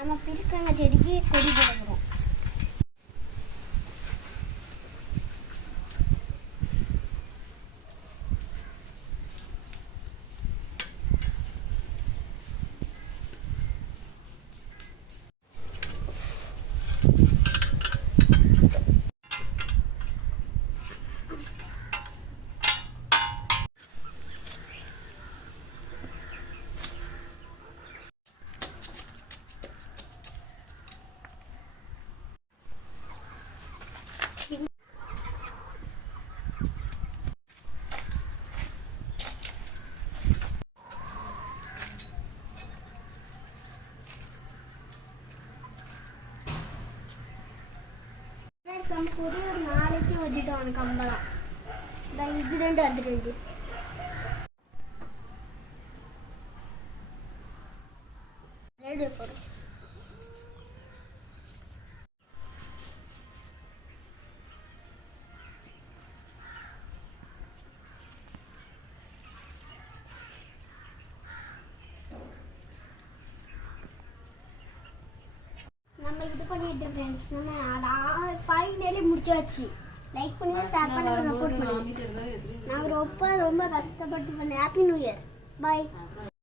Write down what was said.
நம்ம பிரிக்காங்க செடிக்கு கொடி போடுறோம். நமக்கு ஒரு நாளைக்கு வச்சுட்டோம் கம்பளம். இது 2 அது 2 போகிறோம். நம்ம இது பண்ணிட்டு फ्रेंड्स நம்ம ஃபைனலி முடிச்சாச்சு. லைக் பண்ணுங்க, ஷேர் பண்ணுங்க, சப்போர்ட் பண்ணுங்க. நான் ரொம்ப கஷ்டப்பட்டு பண்ணேன். Happy new year. பை.